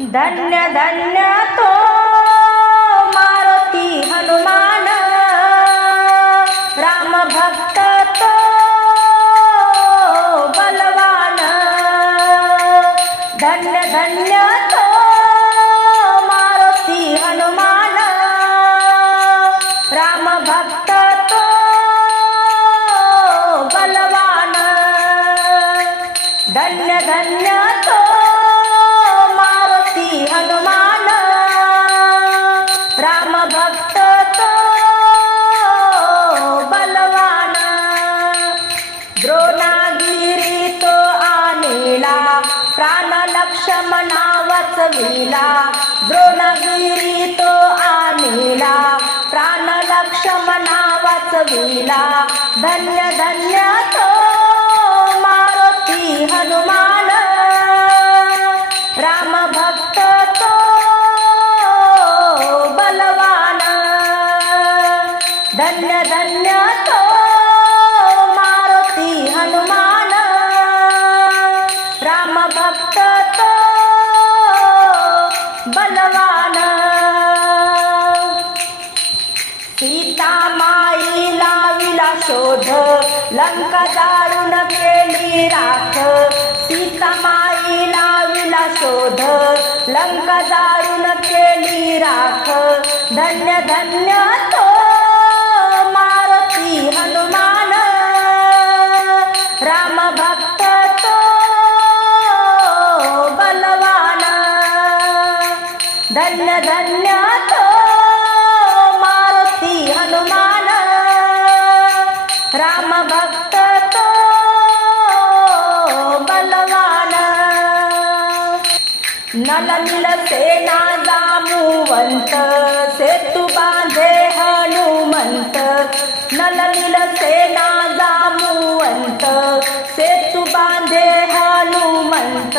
धन्य धन्य तो मारुती हनुमान। राम भक्त तो बलवान। धन्य धन्य तो मारुती हनुमान। राम भक्त तो बलवान। धन्य धन्य तो हनुमान. राम भक्त तो बलवान. द्रोणागिरी तो आणिला. प्राण लक्ष्मणा वचविला द्रोणागिरी तो आणिला. प्राण लक्ष्मणा वचविला धन्य धन्य भक्त तो बलवान। धन्य धन्य तो मारुती हनुमान। राम भक्त तो बलवान। सीता माई लाविला शोध लंका जाळून केली राख। शोध. लंका जाळून केली राख. धन्य धन्य तो मारुती हनुमान. राम भक्त तो बलवान. धन्य धन्य तो मारुती हनुमान. राम भक्त नलनील सेना जामुवंत सेतु बांधे हनुमंत। नलनील सेना जामुवंत सेतु बांधे हनुमंत।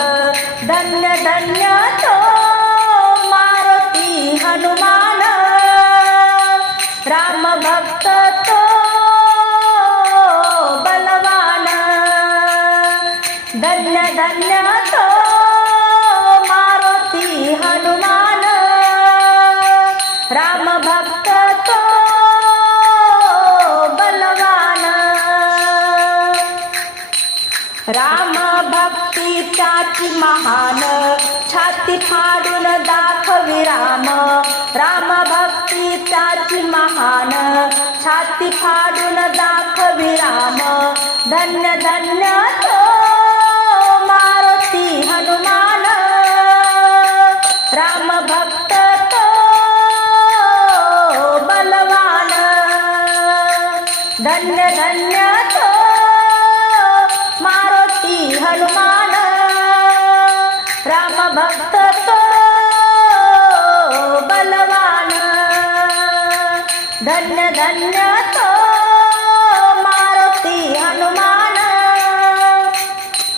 धन्य धन्य तो मारुती हनुमान। राम भक्त तो बलवान। धन्य धन्य तो हनुमान राम भक्त तो बलवान। राम भक्ती त्याची महान छाती फाडून दाखवी राम। राम भक्ती त्याची महान छाती फाडून दाखवी राम। धन्य धन्य धन्य धन्य तो मारुती हनुमान राम भक्त तो बलवान। धन्य धन्य तो मारुती हनुमान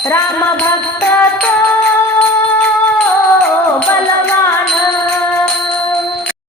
राम भक्त